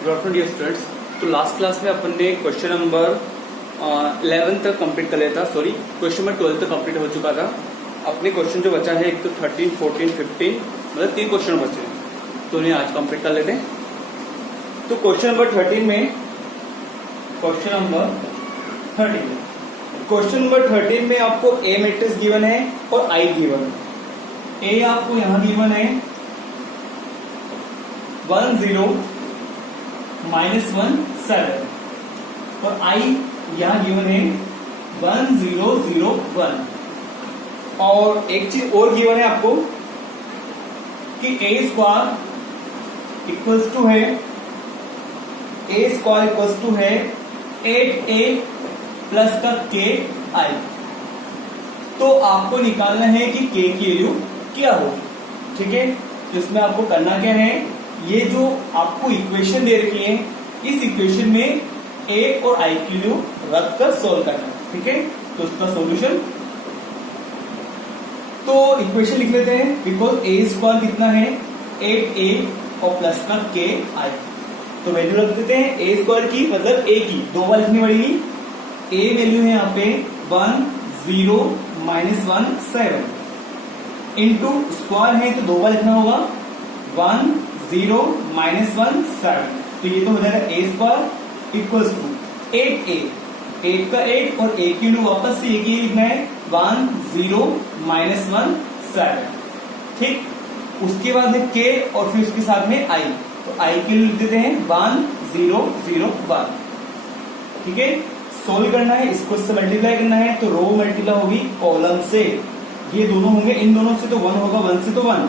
Good afternoon dear students. तो last class में अपन ने क्वेश्चन नंबर 11 तक कंप्लीट कर लिया था, सॉरी क्वेश्चन नंबर 12 तक कंप्लीट हो चुका था। अपने क्वेश्चन जो बचा है एक तो 13, 14, 15 मतलब 3 क्वेश्चन बचे हैं, तो उन्हें आज कंप्लीट कर लेते हैं। तो क्वेश्चन नंबर 13 में आपको ए मैट्रिक्स गिवन है और आई गिवन है। ए आपको यहां गिवन है 1 0 -1 7 और आई यहां गिवन है 1 0 0 1। और एक चीज और गिवन है आपको कि ए स्क्वायर इक्वल्स टू है 8a प्लस का के आई। तो आपको निकालना है कि के की वैल्यू क्या होगी, ठीक है। तो इसमें आपको करना क्या है, ये जो आपको इक्वेशन दे रखी है इस इक्वेशन में ए और आई की वैल्यू रख कर सोल्व करना है, ठीक है। तो उसका सॉल्यूशन, तो इक्वेशन लिख लेते हैं। बिकॉज ए स्क्वायर कितना है 8a और प्लस का के आई। तो वैल्यू रख देते हैं ए स्क्वायर की, मतलब ए की 2 बार लिखनी पड़ेगी। ए वैल्यू है यहाँ पे 1 0 -1 7 इंटू स्क्वायर है तो 2 बार लिखना होगा 1 0 -1 7। तो ये तो हो जाएगा ए स्क्वायर इक्वल्स टू 8a 8 का 8 और a की वैल्यू वापस से एक ही लिखना है 1 0 -1 7, ठीक। उसके बाद है के और फिर उसके साथ में आई, तो आई की वैल्यू लिख देते हैं 1 0 0 1, ठीक है। सोल्व करना है, इसको इससे मल्टीप्लाई करना है तो रो मल्टीप्लाई होगी कॉलम से, ये दोनों होंगे इन दोनों से तो 1 होगा 1 से तो 1,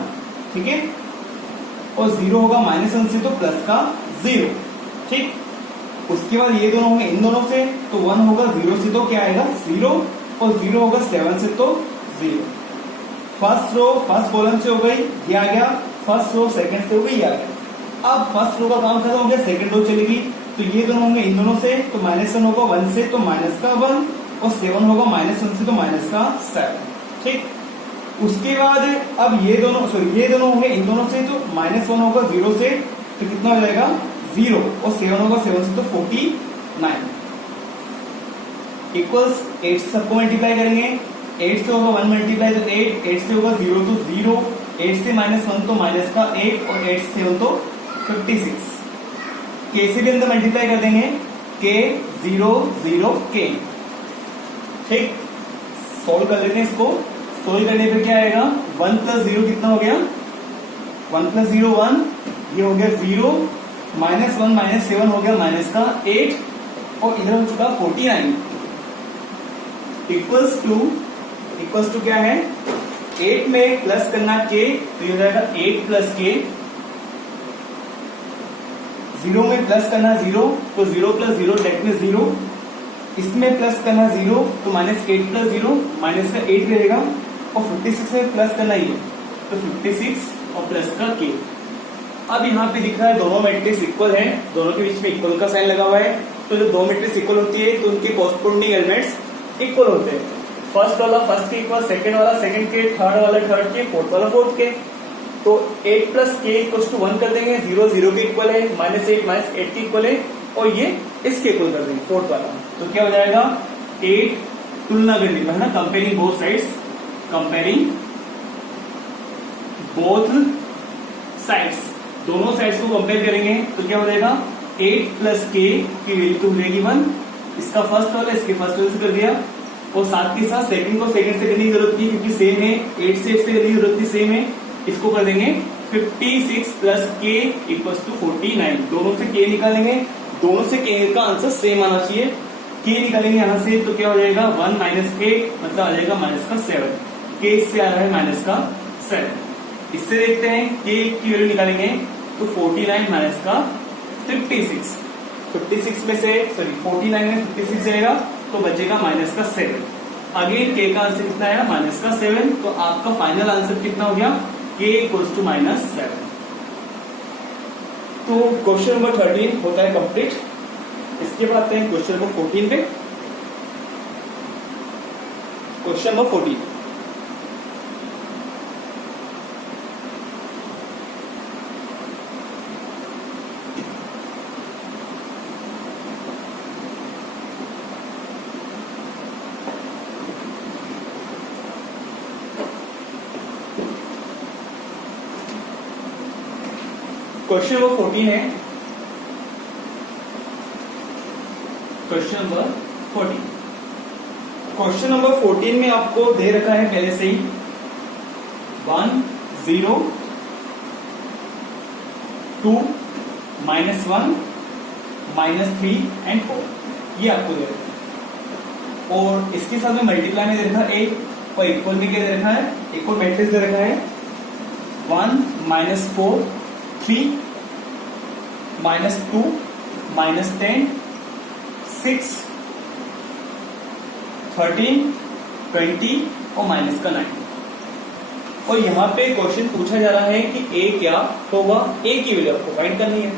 ठीक है। और 0 होगा -1 से तो प्लस का 0, ठीक। उसके बाद ये दोनों होंगे इन दोनों से तो 1 होगा 0 से तो क्या आएगा 0 और 0 होगा 7 से तो 0। फर्स्ट रो फर्स्ट कॉलम से हो गई, ये आ गया। फर्स्ट रो सेकंड से हो गई, ये आ गया। अब फर्स्ट रो का काम खत्म हो गया, सेकंड रो चलेगी। तो ये दोनों होंगे इन दोनों से तो -1 होगा 1 से तो माइनस का 1 और 7 होगा -1 से तो माइनस का 7, ठीक। उसके बाद अब ये दोनों होंगे इन दोनों से तो -1 होगा 0 से तो कितना हो जाएगा 0 और 7 होगा 7 से तो 49 इक्वल्स 8 से सबको मल्टीप्लाई करेंगे। 8 से होगा 1 मल्टीप्लाई तो 8 से होगा 0 तो 0, 8 से -1 तो माइनस का 8 और 8 से 7 तो 56। के से भी अंदर मल्टीप्लाई कर देंगे के 0 0 के, ठीक। सोल्व कर लेते हैं इसको। सोल्व करने पे क्या आएगा 1 + 0 कितना हो गया 1 + 0 1, ये हो गया 0 -1 -7 हो गया माइनस का 8 और इधर हो चुका 49 इक्वल्स टू क्या है 8 में प्लस करना के तो ये हो जाएगा 8 + के, 0 में प्लस करना 0 तो 0 + 0 डेट में 0, इसमें प्लस करना 0 तो -8 + 0 माइनस का 8 रहेगा और 56 में प्लस करना ये तो 56 और प्लस का के। अब यहाँ पे दिख रहा है दोनों मैट्रिक्स इक्वल हैं, दोनों के बीच में इक्वल का साइन लगा हुआ है। तो जब दो मैट्रिक्स इक्वल होती है तो उनके कॉरस्पॉन्डिंग एलिमेंट्स इक्वल होते हैं। फर्स्ट वाला फर्स्ट के इक्वल, सेकंड वाला सेकंड के, थर्ड वाला थर्ड के, फोर्थ वाला फोर्थ के। तो 8 + k = 1 कर देंगे, 0 0 के इक्वल है, -8 -8 के इक्वल है और ये इसके इक्वल कर देंगे फोर्थ वाला। तो क्या हो जाएगा 8 तुलना करने पर है ना, कंपेयरिंग बोथ साइड्स, दोनों साइड्स को कंपेयर करेंगे तो क्या हो जाएगा 8 + k की वैल्यू तो हो जाएगी 1, इसका फर्स्ट वाला इसके फर्स्ट वाले से कर दिया और साथ के साथ सेकंड को सेकंड से करने की जरूरत नहीं क्योंकि सेम है, 8 से 8 से करने की जरूरत नहीं, सेम है। इसको कर देंगे 56 + k = 49। दोनों से k निकालेंगे, दोनों से k का आंसर सेम आना चाहिए। k निकालेंगे यहां से तो क्या हो जाएगा 1 - 8 मतलब आ जाएगा -7, k इससे आ रहा है -7। इससे देखते हैं k की वैल्यू निकालेंगे तो 49 माइनस का 56 में से 49 में 56 जाएगा तो बचेगा -7। अगेन k का आंसर कितना आएगा -7। तो आपका फाइनल आंसर कितना हो गया k = -7। तो क्वेश्चन नंबर 13 होता है कंप्लीट। इसके बाद आते हैं क्वेश्चन नंबर 14 पे। क्वेश्चन नंबर 14, क्वेश्चन नंबर 14 है, क्वेश्चन नंबर 14। क्वेश्चन नंबर 14 में आपको दे रखा है पहले से ही 1 0 2 -1 -3 एंड 4, ये आपको दे रखा है। और इसके साथ में मल्टीप्लाई में दे रखा है एक और इक्वल में क्या दे रखा है, एक और मैट्रिक्स दे रखा है 1 -4 3 -2 -10 6 13 20 और माइनस का 9। और यहाँ पे क्वेश्चन पूछा जा रहा है कि ए क्या होगा, ए की वैल्यू आपको फाइंड करनी है।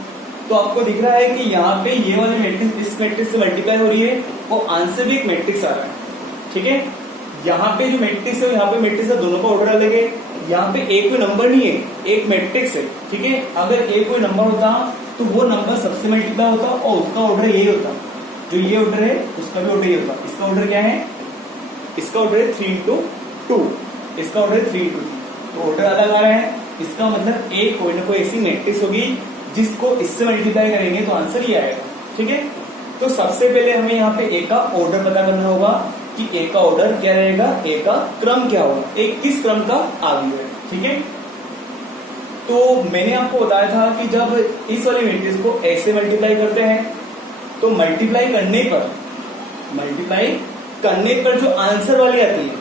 तो आपको दिख रहा है कि यहाँ पे ये वाली मैट्रिक्स इस मैट्रिक्स से मल्टीप्लाई हो रही है और आंसर भी एक मैट्रिक्स आ रहा है, ठीक है। यहाँ पे जो मैट्रिक्स है, यहाँ पे मैट्रिक्स है, दोनों का ऑर्डर अलग है। यहाँ पे ए कोई नंबर नहीं है, एक मैट्रिक्स है, ठीक है। अगर ए कोई नंबर होता तो वो नंबर सबसे मल्टीप्लाई होता और उसका ऑर्डर यही होता। जो ये ऑर्डर है उसका भी ऑर्डर यही होता। इसका ऑर्डर क्या है, इसका ऑर्डर है 3 into 2, इसका ऑर्डर है 3 into 3, तो ऑर्डर अलग आ रहा है। इसका मतलब ए कोई ना कोई ऐसी मैट्रिक्स होगी जिसको इससे मल्टीप्लाई करेंगे तो आंसर ये आएगा, ठीक है। तो सबसे पहले हमें यहाँ पे ए का ऑर्डर पता करना होगा कि ए का ऑर्डर क्या रहेगा, ए का क्रम क्या होगा, ए किस क्रम का आगे है, ठीक है। तो मैंने आपको बताया था कि जब इस वाली मैट्रिक्स को ऐसे मल्टीप्लाई करते हैं तो मल्टीप्लाई करने पर जो आंसर वाली आती है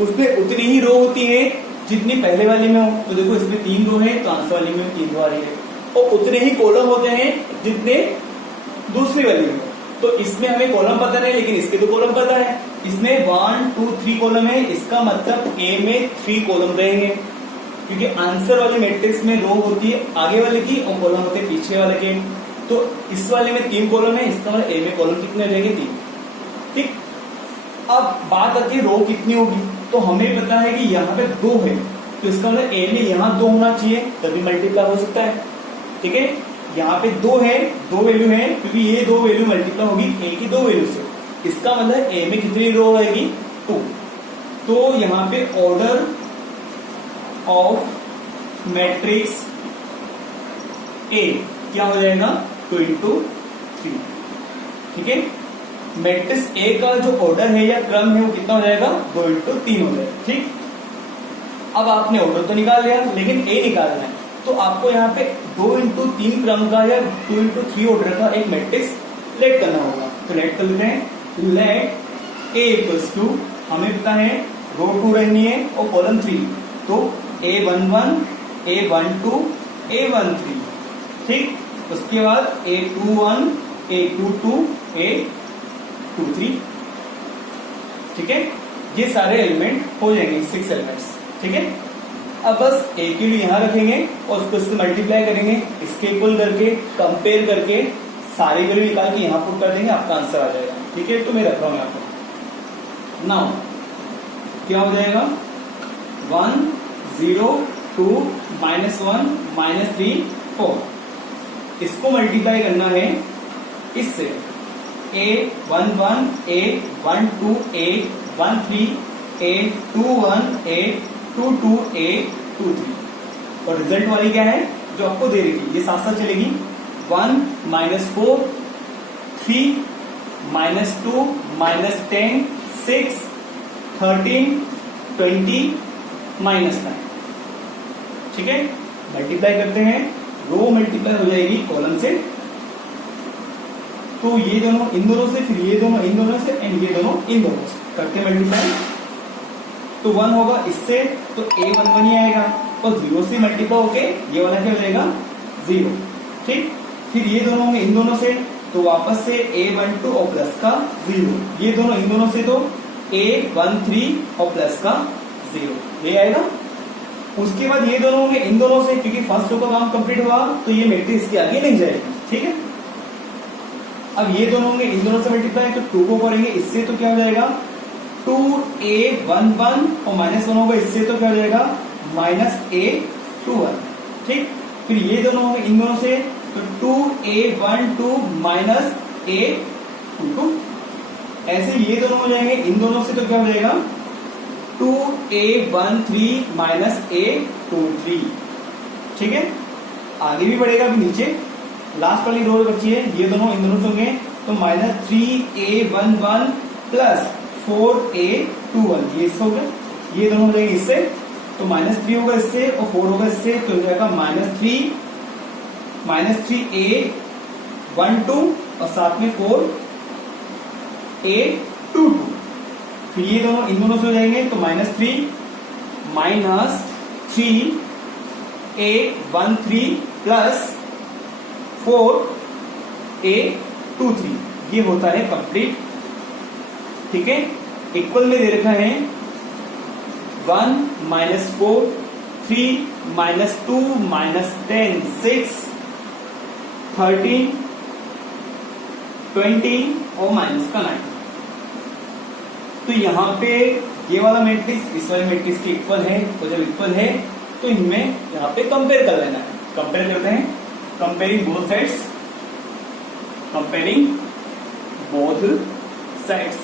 उसमें उतनी ही रो होती है जितनी पहले वाली में हो। तो देखो इसमें 3 रो है तो आंसर वाली में 3 रो आ रही है, और उतने ही कॉलम होते हैं जितने दूसरी वाली में। तो इसमें हमें कॉलम पता नहीं, लेकिन इसके तो कॉलम पता है। इसमें 1 2 3 कॉलम है, इसका मतलब ए में 3 कॉलम रहेंगे, क्योंकि आंसर वाली मैट्रिक्स में रो होती है आगे वाले की और कॉलम होते हैं पीछे वाले के। तो इस वाले में 3 कॉलम है, इसका मतलब ए में कॉलम कितने रहेंगे, 3, ठीक। अब बात आती है रो कितनी होगी, तो हमें पता है कि यहाँ पे 2 है, तो इसका मतलब ए में यहाँ 2 होना चाहिए तभी मल्टीप्लाई हो सकता है, ठीक है। यहाँ पे 2 है, 2 वैल्यू है, क्योंकि ये 2 वैल्यू मल्टीप्लाई होगी ए की 2 वैल्यू से। इसका मतलब ए में कितनी रो आएगी, 2। तो यहाँ पे ऑर्डर ऑफ मैट्रिक्स ए क्या हो जाएगा, 2 into 3, ठीक है। मैट्रिक्स ए का जो ऑर्डर है या क्रम है वो कितना हो जाएगा, 2 into 3 हो जाएगा, ठीक। अब आपने ऑर्डर तो निकाल लिया, लेकिन ए निकालना है, तो आपको यहाँ पे 2 into 3 क्रम का या 2 into 3 ऑर्डर का एक मैट्रिक्स लेट करना होगा। तो लेट कर लेते हैं, लेट ए इक्वल्स टू, हमें पता है रो 2 रहनी है और कॉलम 3, तो A11 A12 A13, ठीक। उसके बाद A21 A22 A23, ठीक है। ये सारे एलिमेंट हो जाएंगे, 6 एलिमेंट्स, ठीक है। अब बस ए के लिए यहां रखेंगे और उसको इससे मल्टीप्लाई करेंगे, इसके इक्वल करके कंपेयर करके सारी वैल्यू निकाल के यहां पुट कर देंगे, आपका आंसर आ जाएगा, ठीक है। तो मैं रख रहा हूं यहां पर। नाउ क्या हो जाएगा, 1 0 2 -1 -3 4, इसको मल्टीप्लाई करना है इससे, A11 A12 A13 A21 A22 A23, और रिजल्ट वाली क्या है जो आपको दे रही थी, ये साथ साथ चलेगी। 1 -4 3 -2 -10 6 13 20 -9, ठीक है। मल्टीप्लाई करते हैं, रो मल्टीप्लाई हो जाएगी कॉलम से, तो ये दोनों इन दोनों से, फिर ये दोनों इन दोनों से, एंड ये दोनों इन दोनों से करके मल्टीप्लाई, तो 1 होगा इससे, तो A11 ही आएगा, और 0 से मल्टीप्लाई होके ये वाला क्या हो जाएगा, 0, ठीक। फिर ये दोनों होंगे इन दोनों से, तो वापस से A12 और प्लस का 0, ये दोनों इन दोनों से, तो A13 और प्लस का 0, ये आएगा। उसके बाद ये दोनों होंगे इन दोनों से, क्योंकि फर्स्ट रो का काम कंप्लीट हुआ तो ये मैट्रिक्स के आगे नहीं जाएगी, ठीक है। अब ये दोनों होंगे इन दोनों से मल्टीप्लाई, तो 2 को करेंगे इससे, तो क्या हो जाएगा 2A11 और -1 होगा इससे, तो क्या हो जाएगा -A21, ठीक। फिर ये दोनों होंगे इन दोनों से, तो 2A12 -A22, ऐसे ये दोनों हो जाएंगे इन दोनों से, तो क्या हो जाएगा 2A13 -A23, ठीक है। आगे भी बढ़ेगा, अभी नीचे लास्ट वाली रो बची है, ये दोनों इन दोनों से होंगे तो -3a11 प्लस 4a21 ये इससे होगा, ये दोनों हो जाएंगे इससे, तो -3 होगा इससे और 4 होगा इससे, तो हो जाएगा -3a12 और साथ में 4a22। फिर ये दोनों इन दोनों से हो जाएंगे तो -3 3a13 प्लस 4a23 ये होता है कंप्लीट। ठीक है, इक्वल में दे रखा है 1 -4 3 -2 -10 6 13 20 और माइनस का 9। तो यहाँ पे ये वाला मैट्रिक्स इस वाले मैट्रिक्स के इक्वल है, तो जब इक्वल है तो इनमें यहाँ पे कंपेयर कर लेना है। कंपेयर करते हैं, comparing both sides, comparing both sides,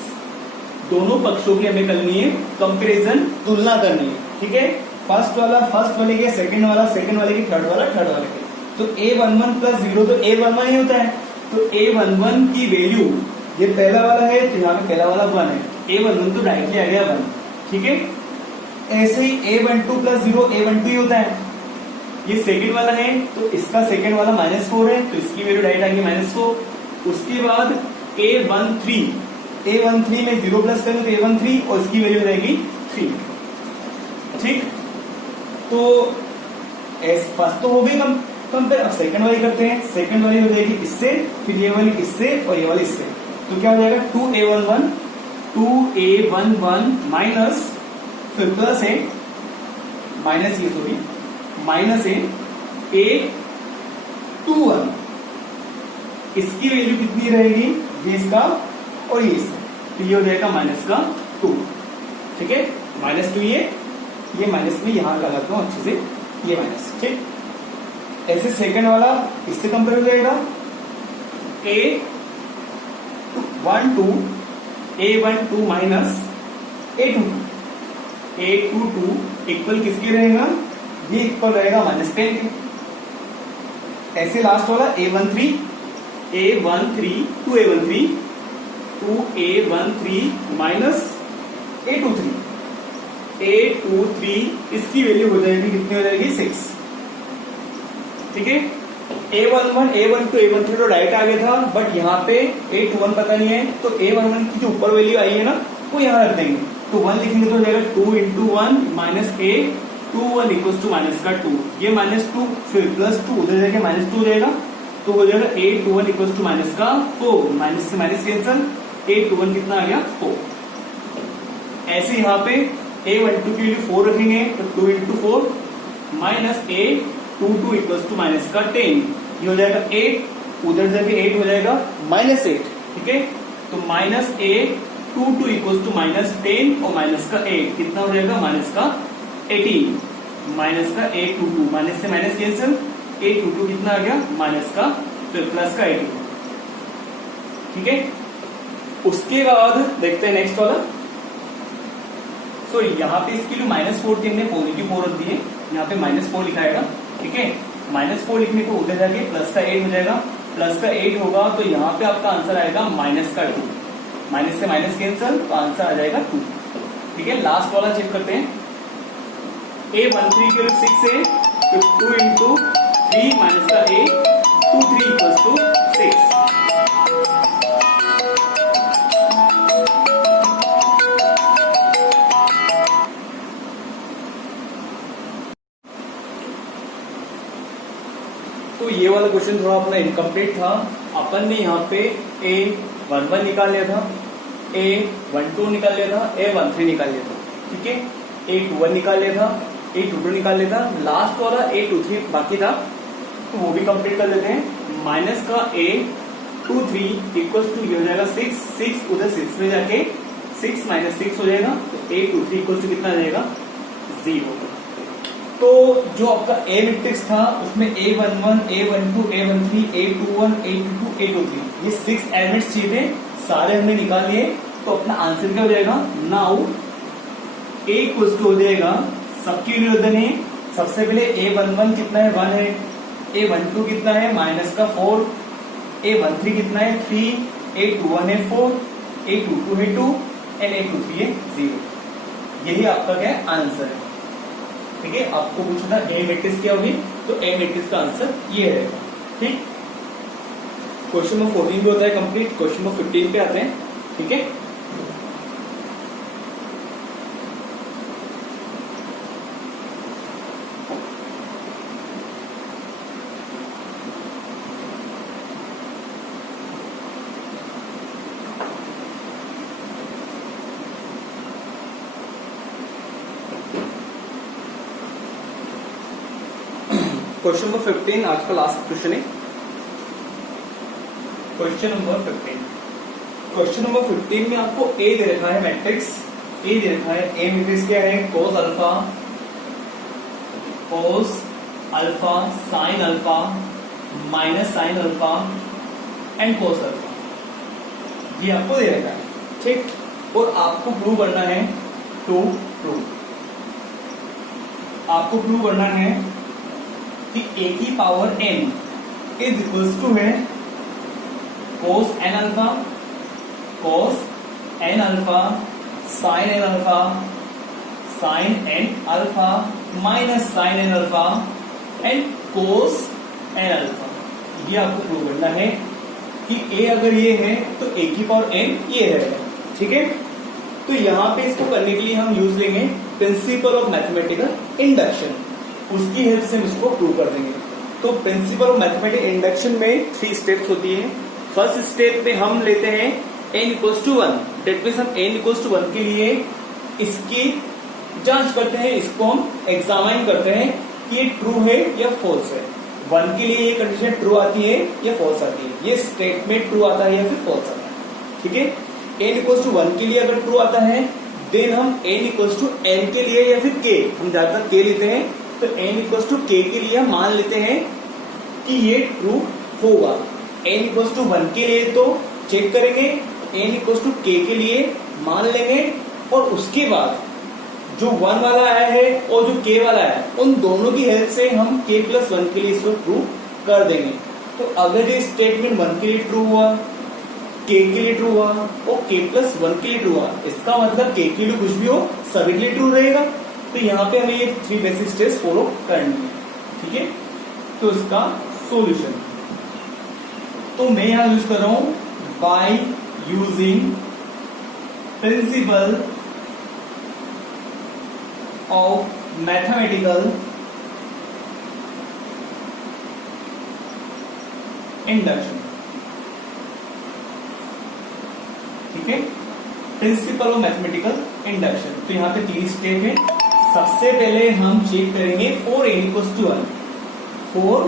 दोनों पक्षों की हमें करनी है कंपैरिजन, तुलना करनी है। ठीक है, फर्स्ट वाला फर्स्ट वाले के, सेकंड वाला सेकंड वाले के, थर्ड वाला थर्ड वाले के। तो a11 प्लस 0 तो a11 ही होता है, तो a11 की वैल्यू ये पहला वाला है तो यहाँ पे पहला वाला 1 है, a11 तो डायरेक्टली आ गया 1। ठीक है, ऐसे ही a12 प्लस 0 a12 ही होता है, ये सेकंड वाला है तो इसका सेकंड वाला -4 है तो इसकी वैल्यू डायरेक्ट आ गई -4। उसके बाद a13 में 0 प्लस करें तो a13 और इसकी वैल्यू हो जाएगी 3। ठीक, तो फर्स्ट तो हो गई कंपेयर, अब सेकंड वाली करते हैं। सेकंड वाली हो जाएगी इससे, फिर ये वाली इससे और ये वाली इससे, तो क्या हो जाएगा 2a11 माइनस फिर प्लस है माइनस ये सॉरी माइनस है a21, इसकी वैल्यू कितनी रहेगी, ये इसका और ये इसका, तो ये हो जाएगा -2। ठीक है, -2 ये माइनस में यहां का लगाता हूं अच्छे से, ये माइनस। ठीक, ऐसे सेकंड वाला इससे कंपेयर हो जाएगा a12 माइनस a22 इक्वल किसके रहेगा, ये इक्वल रहेगा -10 के। ऐसे लास्ट वाला a13 2a13 माइनस a23 इसकी वैल्यू हो जाएगी कितनी हो जाएगी 6। ठीक है, a11 a12 a13 तो डायरेक्ट आ गया था, बट यहाँ पे a21 पता नहीं है, तो a11 की जो ऊपर वैल्यू आई है ना वो यहाँ रख देंगे, तो 1 लिखेंगे तो हो जाएगा 2 × 1 -a21 इक्वल्स टू -2, ये -2 फिर +2 उधर जाके -2 हो जाएगा, तो हो जाएगा a21 इक्वल्स टू -4, माइनस से माइनस कैंसल, a21 कितना आ गया 4। ऐसे यहाँ पे a12 की वैल्यू 4 रखेंगे तो 2 × 4 -a22 इक्वल्स टू -10, ये हो जाएगा 8, उधर जाके 8 हो जाएगा -8। ठीक है, तो -a22 इक्वल्स टू -10 और -8 कितना हो जाएगा -18, -a22 माइनस से माइनस कैंसिल, a22 कितना आ गया फिर प्लस का 18। ठीक है, उसके बाद देखते हैं नेक्स्ट वाला। सो यहाँ पे इसकी जो -4 थी हमने पॉजिटिव 4 रख दी है, यहाँ पे -4 लिखाएगा। ठीक है, -4 लिखने को उधर जाके प्लस का 8 हो जाएगा, प्लस का 8 होगा तो यहाँ पे आपका आंसर आएगा -2, माइनस से माइनस कैंसल तो आंसर आ जाएगा 2। ठीक है, लास्ट वाला चेक करते हैं, a13 के लिए 6 है तो 2 × 3 माइनस का 8 23 इक्वल्स टू 6। तो ये वाला क्वेश्चन थोड़ा अपना इनकम्प्लीट था, अपन ने यहाँ पे a11 निकाल लिया था, a12 निकाल लिया था, a13 निकाल लिया था। ठीक है, a21 निकाल लिया था, a22 निकाल लिया था, लास्ट वाला a23 बाकी था तो वो भी कंप्लीट कर लेते हैं। माइनस का a23 इक्वल्स टू ये हो जाएगा 6 उधर 6 में जाके 6 - 6 हो जाएगा, तो a23 इक्वल्स टू कितना आ जाएगा 0। तो जो आपका ए मैट्रिक्स था उसमें a11 a12 a13 a21 a22 a23 ये 6 एलिमेंट्स चाहिए, सारे हमने निकाल लिए, तो अपना आंसर क्या हो जाएगा, नाउ a इक्वल्स टू हो जाएगा, सबकी वैल्यू रख देनी है। सबसे पहले a11 कितना है 1 है, A12 कितना है माइनस का 4, A13 कितना है 3, A21 है 4, A22 है 2 एंड A23 है 0। यही आपका क्या है आंसर है। ठीक है, आपको पूछना ए मैट्रिक्स क्या होगी, तो ए मैट्रिक्स का आंसर ये रहेगा। ठीक, क्वेश्चन नंबर 14 भी होता है कंप्लीट। क्वेश्चन नंबर 15 पे आते हैं। ठीक है, क्वेश्चन नंबर 15 आज का लास्ट क्वेश्चन है। क्वेश्चन नंबर 15, क्वेश्चन नंबर 15 में आपको ए दे रखा है मैट्रिक्स, ए दे रखा है। ए मैट्रिक्स क्या है, cos alpha sine alpha minus sine alpha and cos alpha, ये आपको दे रखा है। ठीक, और आपको प्रूव करना है आपको प्रूव करना है कि a की power n is equals to है cos n alpha sin n alpha minus sin n alpha and cos n alpha. ये आपको प्रूव करना है कि a अगर ये है तो a की पावर n ये है। ठीक है, तो यहां पे इसको करने के लिए हम यूज लेंगे प्रिंसिपल ऑफ मैथमेटिकल इंडक्शन, उसकी हेल्प से हम इसको प्रूव कर देंगे। तो प्रिंसिपल ऑफ मैथमेटिकल इंडक्शन में 3 स्टेप्स होती है। फर्स्ट स्टेप में हम लेते हैं n equals to 1, that means हम n इक्वल्स टू 1 के लिए इसकी जांच करते हैं, इसको हम एग्जामाइन करते हैं कि ये ट्रू है या फॉल्स है। 1 के लिए ये कंडीशन ट्रू आती है या फॉल्स आती है, ये स्टेटमेंट ट्रू आता है या फिर फॉल्स आता है। ठीक है, n इक्वल्स टू 1 के लिए अगर ट्रू आता है देन हम n इक्वल्स टू n के लिए या फिर k, हम ज्यादातर k लेते हैं, तो n इक्वल्स टू k के लिए हम मान लेते हैं कि ये ट्रू होगा। n इक्वल्स टू 1 के लिए तो चेक करेंगे, n इक्वल्स टू k के लिए मान लेंगे, और उसके बाद जो 1 वाला आया है और जो k वाला आया है उन दोनों की हेल्प से हम k प्लस 1 के लिए इसको ट्रू कर देंगे। तो अगर ये स्टेटमेंट 1 के लिए ट्रू हुआ, k के लिए ट्रू हुआ और k प्लस 1 के लिए ट्रू हुआ, इसका मतलब k के लिए कुछ भी हो सभी के लिए ट्रू रहेगा। तो यहाँ पे हमें ये 3 बेसिक स्टेप्स फॉलो करनी है। ठीक है, तो इसका सॉल्यूशन तो मैं यहां यूज कर रहा हूं by using principle of mathematical induction. ठीक है, प्रिंसिपल ऑफ मैथमेटिकल इंडक्शन। तो यहाँ पे 3 स्टेप है। सबसे पहले हम चेक करेंगे for n equals to 1, for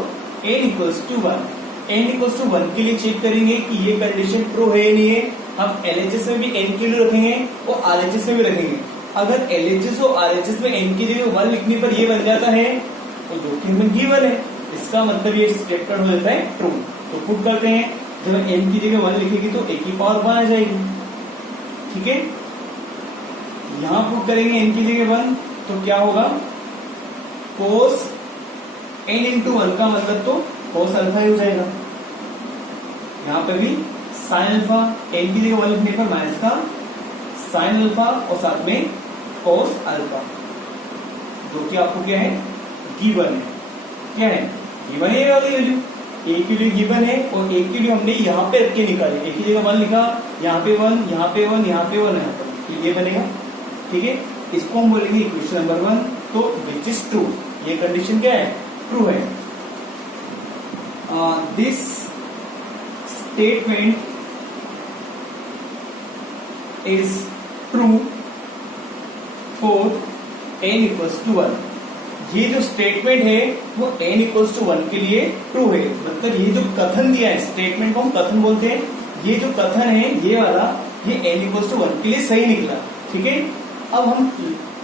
n equals to 1, n equals to 1 के लिए चेक करेंगे कि ये कंडीशन ट्रू है या नहीं है। हम LHS में भी n के लिए रखेंगे और RHS में भी रखेंगे। अगर LHS और RHS में n की जगह 1 लिखने पर ये बन जाता है तो जो कि हमें गिवन है, इसका मतलब ये स्टेटमेंट हो जाता है ट्रू। तो पुट करते हैं, जब n की जगह 1 लिखेगी तो a की पावर 1 आ जाएगी। ठीक है, यहां पुट करेंगे n की जगह 1 तो क्या होगा, cos n इंटू 1 का मतलब तो cos अल्फा ही हो जाएगा। यहां पर भी sin अल्फा, n की जगह 1 लिखने पर माइनस का sin अल्फा और साथ में cos अल्फा, जो कि आपको क्या है गिवन है। क्या है गिवन है, ये वाली वैल्यू a के लिए गिवन है और a के लिए हमने यहाँ पे रख के निकाली। a की जगह 1 लिखा, यहाँ पे 1, यहाँ पे 1, यहाँ पे 1, यहाँ पर ये बनेगा। ठीक है, इसको हम बोलेंगे इक्वेशन नंबर 1। तो विच इज ट्रू, ये कंडीशन क्या है ट्रू है। This statement is true for n equals to 1। ये जो स्टेटमेंट है वो n इक्वल्स टू 1 के लिए ट्रू है। मतलब ये जो कथन दिया है, स्टेटमेंट को हम कथन बोलते हैं, ये जो कथन है ये वाला, ये n इक्वल्स टू 1 के लिए सही निकला। ठीक है, अब हम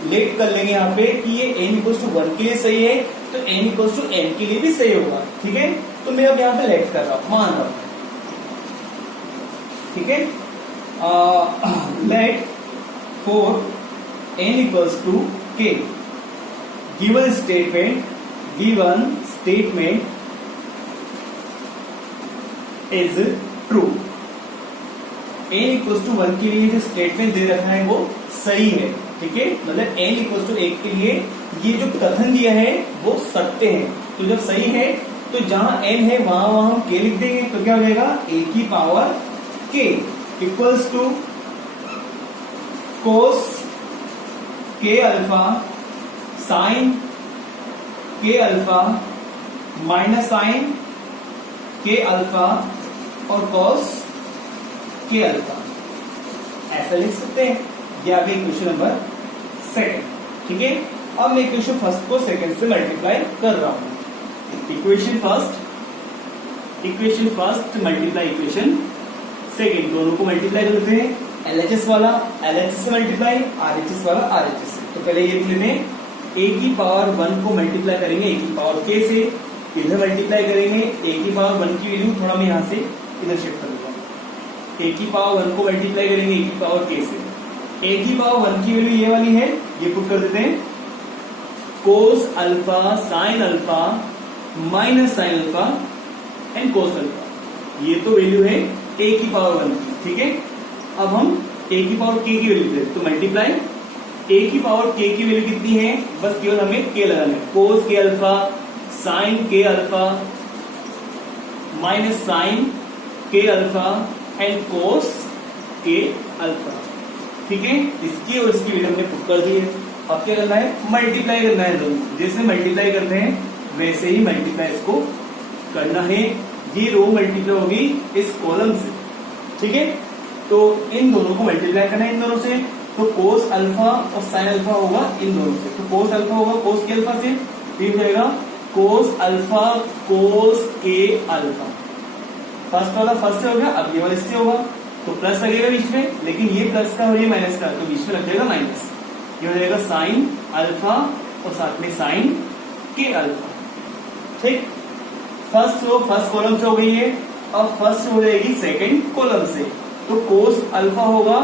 लेट कर लेंगे यहाँ पे कि ये n इक्वल्स टू 1 के लिए सही है तो n इक्वल्स टू n के लिए भी सही होगा। ठीक है, तो मैं अब यहाँ पे लेट कर रहा हूं, मान रहा हूं। ठीक है, let for n equals to k, given statement is true. n equal to 1 के लिए जो स्टेटमेंट दे रखा है वो सही है, ठीक है, मतलब n इक्वल टू 1 के लिए ये जो कथन दिया है वो सत्य है। तो जब सही है तो जहां n है वहां हम k लिख देंगे, तो क्या हो जाएगा a की power k equals to cos k alpha sine k alpha minus sine k alpha और कॉस k अल्फा, ऐसा लिख सकते हैं। ये आ गया इक्वेशन नंबर सेकंड, ठीक है। अब मैं इक्वेशन फर्स्ट को सेकंड से मल्टीप्लाई कर रहा हूं। Equation first multiply equation second, दोनों को मल्टीप्लाई करते हैं। LHS वाला LHS से मल्टीप्लाई, RHS वाला RHS से। तो पहले ये लिखते हैं a की पावर 1 को मल्टीप्लाई करेंगे a की पावर k से, इधर मल्टीप्लाई करेंगे a की पावर 1 की वैल्यू, थोड़ा मैं यहां से इधर शिफ्ट कर दूंगा। a की पावर 1 को मल्टीप्लाई करेंगे a की पावर k से, a की पावर 1 की वैल्यू ये वाली है, ये पुट कर देते हैं cos alpha sine alpha minus sine alpha and cos alpha, ये तो वैल्यू है a की पावर 1 की, ठीक है। अब हम a की पावर k की वैल्यू देते, तो मल्टीप्लाई a की पावर k की वैल्यू कितनी है, बस केवल हमें k लगाना है, cos k alpha sine k alpha minus sine k alpha and cos k alpha, ठीक है। इसकी और इसकी वैल्यू हमने पुट कर दी है। अब क्या करना है, मल्टीप्लाई करना है दोनों, जैसे मल्टीप्लाई करते हैं वैसे ही मल्टीप्लाई इसको करना है। ये रो मल्टीप्लाई होगी इस कॉलम से, ठीक है। तो इन दोनों को मल्टीप्लाई करना है इन दोनों से, तो कोस अल्फा और साइन अल्फा होगा इन दोनों से, तो कोस अल्फा होगा कोस के अल्फा से, फिर जाएगा कोस अल्फा कोस के अल्फा, फर्स्ट वाला फर्स्ट से हो गया, अब ये वाला इससे होगा, तो प्लस लगेगा बीच में, लेकिन ये प्लस का और ये माइनस का, तो बीच में लग जाएगा माइनस, ये हो जाएगा साइन अल्फा और साथ में साइन के अल्फा, ठीक। फर्स्ट रो फर्स्ट कॉलम से हो गई है, अब फर्स्ट हो जाएगी सेकंड कॉलम से, तो कोस अल्फा होगा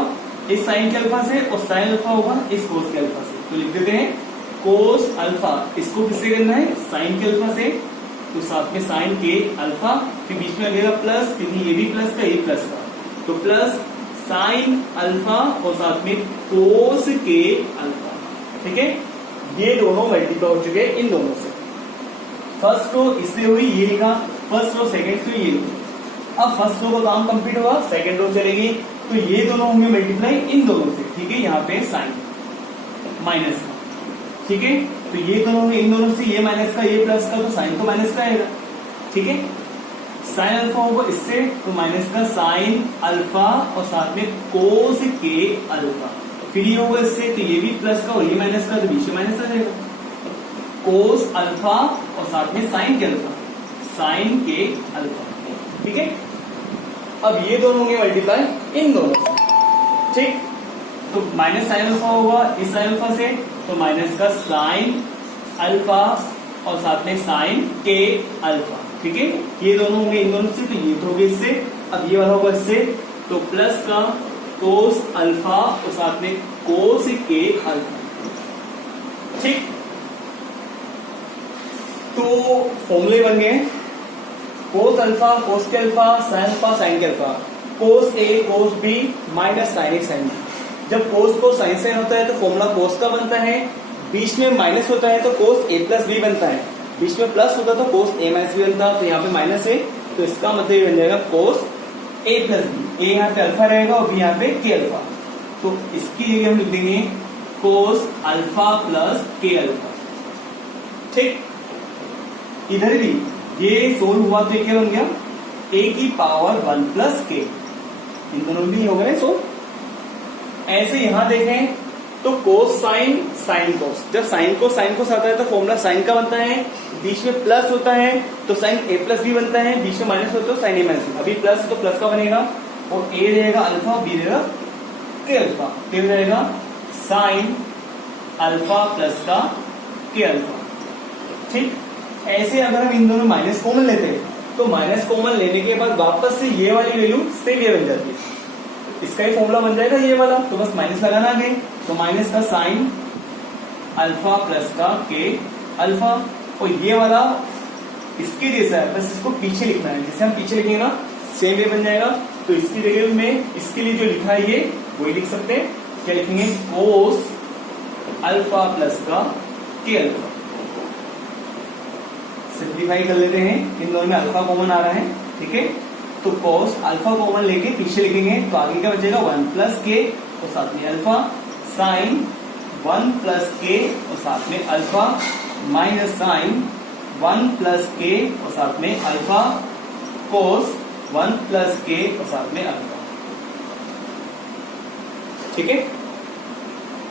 इस साइन के अल्फा से और साइन अल्फा होगा इस कोस के अल्फा से, तो लिख देते हैं कोस अल्फा, इसको किससे करना है साइन के अल्फा से, तो साथ में साइन के अल्फा, फिर बीच में लगेगा प्लस, क्योंकि ये भी प्लस का ये प्लस का, तो प्लस साइन अल्फा और साथ में कोस के अल्फा, ठीक है। ये दोनों मल्टीप्लाई हो चुके हैं इन दोनों से, फर्स्ट रो इससे हुई ये लिखा, फर्स्ट रो सेकंड से ये लिखा। अब फर्स्ट रो का काम कंप्लीट हुआ, सेकंड रो चलेगी, तो ये दोनों होंगे मल्टीप्लाई इन दोनों से, ठीक है। यहाँ पे साइन माइनस का, ठीक है, तो ये दोनों इन दोनों से, ये माइनस का ये प्लस का, तो साइन तो माइनस का आएगा, ठीक है। साइन अल्फा होगा इससे, तो माइनस का साइन अल्फा और साथ में कोस के अल्फा, फिर ये होगा इससे, तो ये भी प्लस का और ये माइनस का, तो बीच में माइनस आ जाएगा, कोस अल्फा और साथ में साइन के अल्फा, साइन के अल्फा, ठीक है। अब ये दोनों होंगे मल्टीप्लाई इन दोनों से, ठीक। तो माइनस साइन अल्फा होगा इस साइन अल्फा से, तो माइनस का साइन अल्फा और साथ में साइन के अल्फा, ठीक है। ये दोनों होंगे इन दोनों से, तो ये तो होगा इससे, अब ये वाला होगा इससे, तो प्लस का कोस अल्फा और साथ में कोस के अल्फा, ठीक। तो फॉर्मूले बन गए, कोस अल्फा कोस के अल्फा साइन अल्फा साइन के अल्फा, कोस ए कोस बी माइनस साइन ए साइन बी। जब कोस को साइन साइन होता है तो फॉर्मूला कोस का बनता है, बीच में माइनस होता है तो कोस ए प्लस बी बनता है, बीच में प्लस होता तो कोस ए माइनस बी बनता, तो यहाँ पे माइनस है तो इसका मतलब बन जाएगा कोस ए प्लस बी, ए यहाँ पे अल्फा रहेगा और बी यहाँ पे के अल्फा, तो इसकी जगह हम लिख देंगे कोस अल्फा प्लस के अल्फा, ठीक। इधर भी ये सोल्व हुआ तो क्या बन गया a की पावर 1 प्लस के, इन दोनों भी हो गए सोल्व। ऐसे यहां देखें तो कोस साइन साइन कोस, जब साइन कोस आता है तो फॉर्मूला साइन का बनता है, बीच में प्लस होता है तो साइन ए प्लस बी बनता है, बीच में माइनस होता है तो साइन ए माइनस बी, अभी प्लस तो प्लस का बनेगा और ए रहेगा अल्फा बी रहेगा के अल्फा, तो रहेगा साइन अल्फा प्लस का के अल्फा, ठीक। ऐसे अगर हम इन दोनों माइनस कॉमन लेते हैं तो माइनस कॉमन लेने के बाद वापस से ये वाली वैल्यू सेम ये बन जाती है, इसका ही फॉर्मूला बन जाएगा ये वाला, तो बस माइनस लगाना आगे, तो माइनस का साइन अल्फा प्लस का के अल्फा, और ये वाला इसके जैसा है, बस इसको पीछे लिखना है, जैसे हम पीछे लिखेंगे ना सेम वे बन जाएगा। तो इसकी जगह में इसके लिए जो लिखा है ये वही लिख सकते हैं। क्या लिखेंगे? कोस अल्फा प्लस का के अल्फा। सिंप्लीफाई कर लेते हैं, इन दोनों में अल्फा कॉमन आ रहा है, ठीक है। तो कॉस अल्फा कॉमन लेके पीछे लिखेंगे तो आगे क्या बचेगा? 1 प्लस के और साथ में अल्फा, साइन 1 प्लस के और साथ में अल्फा, माइनस साइन 1 प्लस के और साथ में अल्फा, कोस 1 प्लस के और साथ में अल्फा, ठीक है।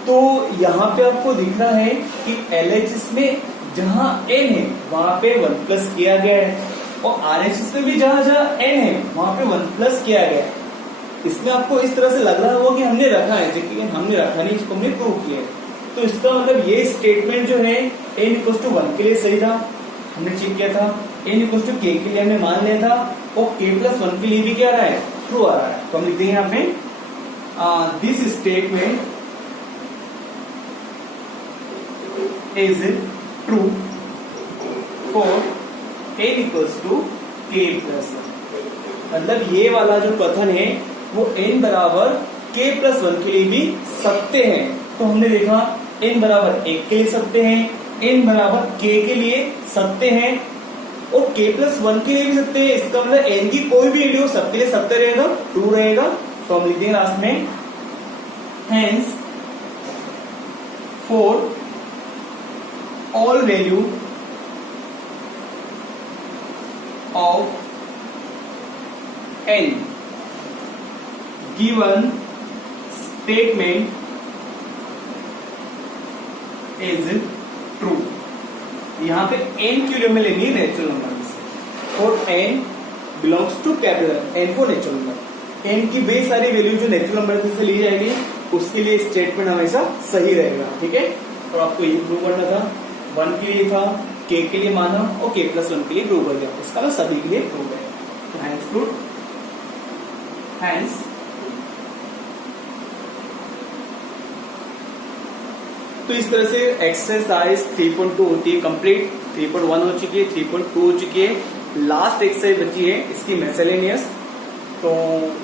तो यहां पे आपको दिख रहा है कि LHS में जहां n है वहां पे 1 प्लस किया गया है और RHS में भी जहां जहां n है वहां पे 1 प्लस किया गया है। इसमें आपको इस तरह से लग रहा होगा कि हमने रखा है, जबकि हमने रखा नहीं, इसको हमने प्रूव किया है। तो इसका मतलब ये स्टेटमेंट जो है n = 1 के लिए सही था, हमने चेक किया था। n = k के लिए हमने मान लिया था और k + 1 के लिए भी क्या आ रहा है? ट्रू आ रहा है। तो हम लिख देंगे यहाँ पे this statement is true for n = k + 1। मतलब ये वाला जो कथन है वो n बराबर k + 1 के लिए भी सत्य है। तो हमने देखा n बराबर 1 के लिए सत्य है, n बराबर k के लिए सत्य है और k + 1 के लिए भी सत्य है। इसका मतलब n की कोई भी वैल्यू सबके लिए सत्य रहेगा, ट्रू रहेगा। तो हम लिख देंगे लास्ट में hence for all value of n given statement is true। यहां पे n की वैल्यू में लेनी है नेचुरल नंबर से और n belongs to capital n को नेचुरल नंबर। n की वे सारी वैल्यू जो नेचुरल नंबर से ली जाएगी उसके लिए स्टेटमेंट हमेशा सही रहेगा, ठीक है। और आपको ये प्रूव करना था, 1 के लिए था, k के लिए माना और k + 1 के लिए प्रूव कर दिया। इसका मतलब सभी के लिए प्रूव है। तो हैंस प्रूव, हैंस। तो इस तरह से एक्सरसाइज 3.2 होती है कंप्लीट। 3.1 हो चुकी है, 3.2 हो चुकी है, लास्ट एक्सरसाइज बची है इसकी मिसलेनियस। तो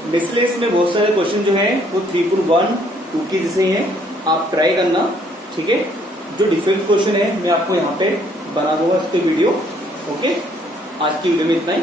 मिसलेनियस में बहुत सारे क्वेश्चन जो है वो 3.1, 2 के जैसे ही है, आप ट्राई करना, ठीक है। जो डिफरेंट क्वेश्चन है मैं आपको यहाँ पे बना दूंगा इस पे वीडियो, ओके। आज की वीडियो में इतना ही।